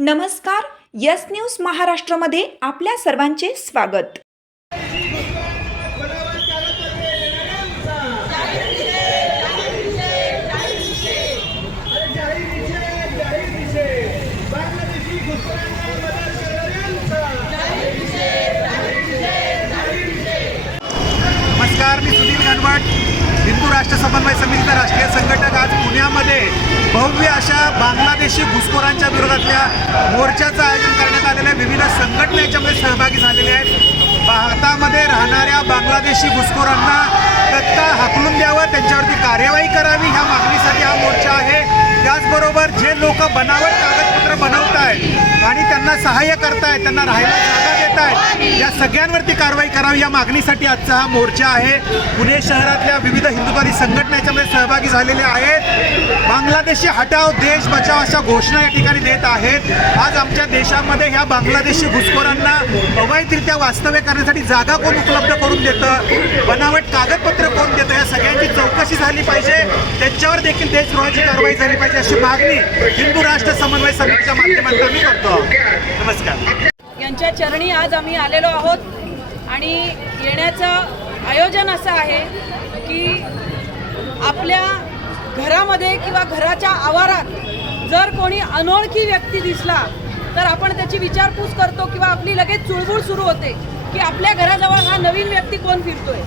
नमस्कार yes news महाराष्ट्रामध्ये आपल्या सर्वांचे स्वागत. नमस्कार मी सुनील गणवट हिंदू राष्ट्र समन्वय समितीचा राष्ट्रीय संघटक आज पुण्यामध्ये भव्य अशा बांगलादेशी घुसखोरांच्या विरोधातल्या मोर्चाचं आयोजन करण्यात आलेलं आहे. विविध संघटना याच्यामध्ये सहभागी झालेले आहेत. भारतामध्ये राहणाऱ्या बांगलादेशी घुसखोरांना तत्काळ हाकलून द्यावं त्यांच्यावरती कार्यवाही करावी ह्या मागणीसाठी हा मोर्चा आहे. त्याचबरोबर जे लोक बनावट कागदपत्र बनवत आहेत आणि त्यांना सहाय्य करतायत त्यांना राहायला जागा देत आहेत या सगळ्यांवरती कारवाई करावी या मागणीसाठी आजचा हा मोर्चा आहे. पुणे शहरातल्या विविध हिंदुत्वादी संघटना याच्यामध्ये सहभागी झालेल्या आहेत. बांगलादेशी हटाव देश बचाव अशा घोषणा या ठिकाणी देत आहेत. आज आमच्या देशामध्ये ह्या बांगलादेशी घुसखोरांना अवैधरित्या वास्तव्य करण्यासाठी जागा कोण उपलब्ध करून देतं? बनावट कागदपत्र कोण देतं? या सगळ्यांची चौकशी झाली पाहिजे. त्यांच्यावर देखील देशद्रोहाची कारवाई झाली पाहिजे अशी मागणी हिंदू राष्ट्र समन्वय समितीच्या माध्यमातून आम्ही करतो. नमस्कार. यांच्या चरणी आज आम्ही आलेलो आहोत आणि येण्याचं आयोजन असं आहे की आपल्या घरामध्ये किंवा घराच्या आवारात जर कोणी अनोळखी व्यक्ती दिसला तर आपण त्याची विचारपूस करतो किंवा आपली लगेच चुळबुळ सुरू होते की आपल्या घराजवळ हा नवीन व्यक्ती कोण फिरतोय?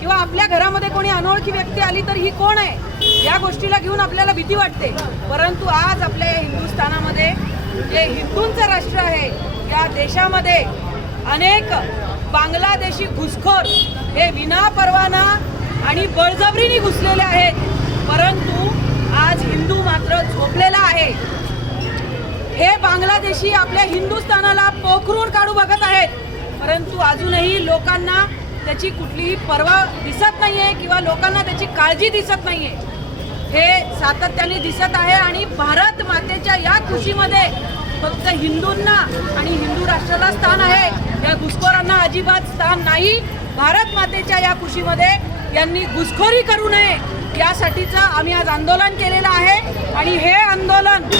किंवा आपल्या घरामध्ये कोणी अनोळखी व्यक्ती आली तर ही कोण आहे? या गोष्टीला घेऊन आपल्याला भीती वाटते. परंतु आज आपल्या हिंदुस्थानामध्ये जे हिंदूंचं राष्ट्र आहे या देशामध्ये अनेक बांगलादेशी घुसखोर हे विना परवाना आणि बळजबरीने घुसलेले आहेत. परंतु आज हिंदू मात्र झोपलेला आहे. हे बांगलादेशी आपल्या हिंदुस्थानाला पोखरून काढू बघत आहेत. परंतु अजूनही लोकांना त्याची कुठलीही पर्वा दिसत नाहीये किंवा लोकांना त्याची काळजी दिसत नाहीये. हे सातत्याने दिसत आहे आणि भारत मातेच्या या खुशीमध्ये फक्त हिंदूंना आणि हिंदू राष्ट्राला स्थान आहे. या घुसखोरांना अजिबात स्थान नाही. भारत मातेच्या या खुशीमध्ये यांनी घुसखोरी करू नये यासाठीचं आम्ही आज आंदोलन केलेलं आहे. आणि हे आंदोलन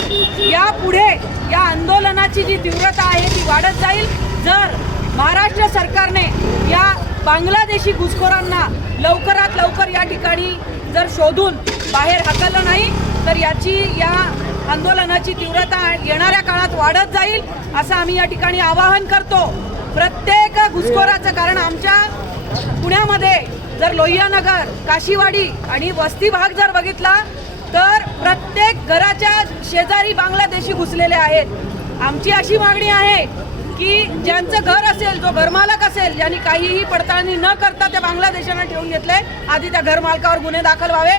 यापुढे या आंदोलनाची जी तीव्रता आहे ती वाढत जाईल. जर महाराष्ट्र सरकारने या बांगलादेशी घुसखोरांना लवकरात लवकर या ठिकाणी जर शोधून बाहेर हाकललं नाही तर याची या आंदोलनाची तीव्रता येणाऱ्या काळात वाढत जाईल असं आम्ही या ठिकाणी आवाहन करतो. प्रत्येक घुसखोराचं कारण आमच्या पुण्यामध्ये जर लोहियानगर काशीवाडी आणि वस्ती भाग जर बघितला तर प्रत्येक घराच्या शेजारी बांगलादेशी घुसलेले आहेत. आमची अशी मागणी आहे की ज्यांचं घर असेल जो घरमालक असेल ज्यांनी काहीही पडताळणी न करता त्या बांगलादेशांना ठेवून घेतलंय आधी त्या घरमालकावर गुन्हे दाखल व्हावे.